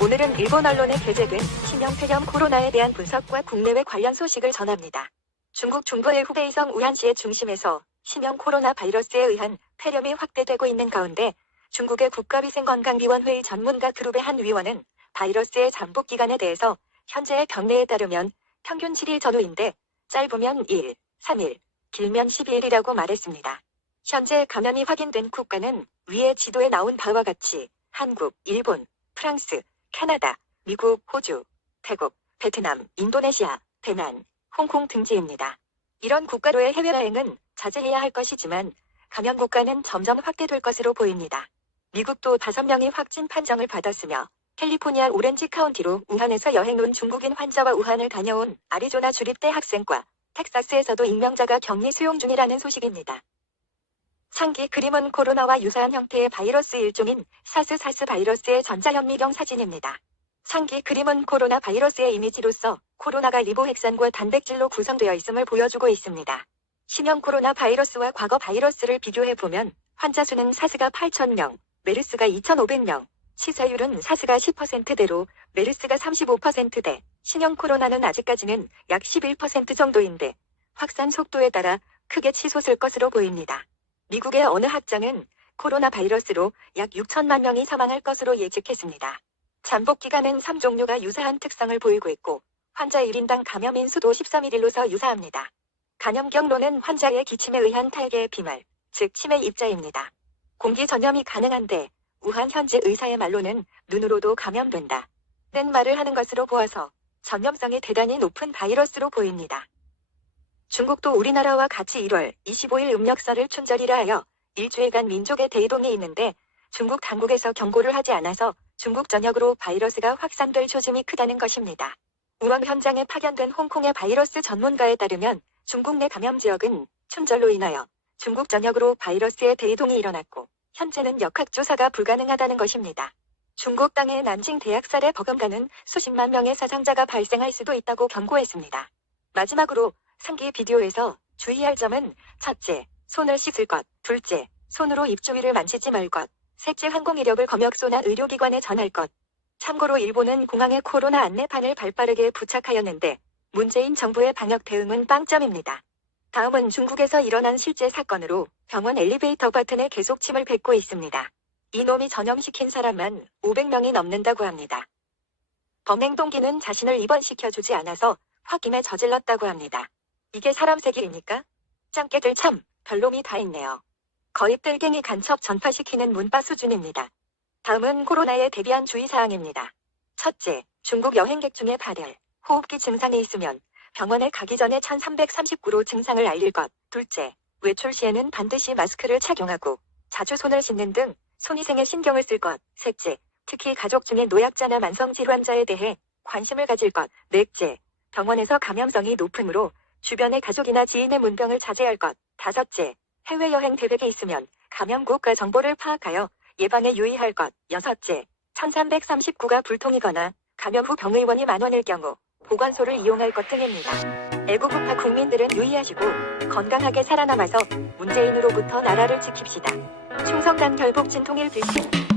오늘은 일본 언론에 게재된 신형 폐렴 코로나에 대한 분석과 국내외 관련 소식을 전합니다. 중국 중부의 후베이성 우한시의 중심에서 신형 코로나 바이러스에 의한 폐렴이 확대되고 있는 가운데 중국의 국가위생건강위원회의 전문가 그룹의 한 위원은 바이러스의 잠복 기간에 대해서 현재의 병례에 따르면 평균 7일 전후인데 짧으면 1, 3일, 길면 12일이라고 말했습니다. 현재 감염이 확인된 국가는 위의 지도에 나온 바와 같이 한국, 일본, 프랑스, 캐나다, 미국, 호주, 태국, 베트남, 인도네시아, 대만, 홍콩 등지입니다. 이런 국가로의 해외여행은 자제해야 할 것이지만 감염 국가는 점점 확대될 것으로 보입니다. 미국도 5명이 확진 판정을 받았으며 캘리포니아 오렌지 카운티로 우한에서 여행 온 중국인 환자와 우한을 다녀온 아리조나 주립대 학생과 텍사스에서도 익명자가 격리 수용 중이라는 소식입니다. 상기 그림은 코로나와 유사한 형태의 바이러스 일종인 사스 바이러스의 전자현미경 사진입니다. 상기 그림은 코로나 바이러스의 이미지로서 코로나가 리보핵산과 단백질로 구성되어 있음을 보여주고 있습니다. 신형 코로나 바이러스와 과거 바이러스를 비교해보면 환자 수는 사스가 8,000명, 메르스가 2,500명, 치사율은 사스가 10%대로 메르스가 35%대, 신형 코로나는 아직까지는 약 11% 정도인데 확산 속도에 따라 크게 치솟을 것으로 보입니다. 미국의 어느 학자는 코로나 바이러스로 약 6천만 명이 사망할 것으로 예측했습니다. 잠복 기간은 3종류가 유사한 특성을 보이고 있고 환자 1인당 감염인 수도 13일로서 유사합니다. 간염 경로는 환자의 기침에 의한 탈계의 비말, 즉 치매 입자입니다. 공기 전염이 가능한데 우한 현지 의사의 말로는 눈으로도 감염된다 는 말을 하는 것으로 보아서 전염성이 대단히 높은 바이러스로 보입니다. 중국도 우리나라와 같이 1월 25일 음력설을 춘절이라 하여 일주일간 민족의 대이동이 있는데 중국 당국에서 경고를 하지 않아서 중국 전역으로 바이러스가 확산될 조짐이 크다는 것입니다. 우한 현장에 파견된 홍콩의 바이러스 전문가에 따르면 중국 내 감염 지역은 춘절로 인하여 중국 전역으로 바이러스의 대이동이 일어났고 현재는 역학조사가 불가능하다는 것입니다. 중국 땅의 난징 대학살의 버금가는 수십만 명의 사상자가 발생할 수도 있다고 경고했습니다. 마지막으로 상기 비디오에서 주의할 점은 첫째, 손을 씻을 것, 둘째, 손으로 입주위를 만지지 말 것, 셋째, 항공 이력을 검역소나 의료기관에 전할 것. 참고로 일본은 공항에 코로나 안내판을 발빠르게 부착하였는데 문재인 정부의 방역 대응은 빵점입니다. 다음은 중국에서 일어난 실제 사건으로 병원 엘리베이터 버튼에 계속 침을 뱉고 있습니다. 이놈이 전염시킨 사람만 500명이 넘는다고 합니다. 범행 동기는 자신을 입원시켜주지 않아서 홧김에 저질렀다고 합니다. 이게 사람 세길입니까? 짱깨들 참 별놈이 다 있네요. 거의 뜰갱이 간첩 전파시키는 문파 수준입니다. 다음은 코로나에 대비한 주의사항입니다. 첫째, 중국 여행객 중에 발열, 호흡기 증상이 있으면 병원에 가기 전에 1339로 증상을 알릴 것. 둘째, 외출 시에는 반드시 마스크를 착용하고 자주 손을 씻는 등 손위생에 신경을 쓸 것. 셋째, 특히 가족 중에 노약자나 만성질환자에 대해 관심을 가질 것. 넷째, 병원에서 감염성이 높으므로 주변의 가족이나 지인의 문병을 자제할 것. 다섯째, 해외여행 계획이 있으면 감염 국가 정보를 파악하여 예방에 유의할 것. 여섯째, 1339가 불통이거나 감염 후 병의원이 만원일 경우 보건소를 이용할 것 등입니다. 애국우파 국민들은 유의하시고 건강하게 살아남아서 문재인으로부터 나라를 지킵시다. 충성당 결복진 통일 빌딩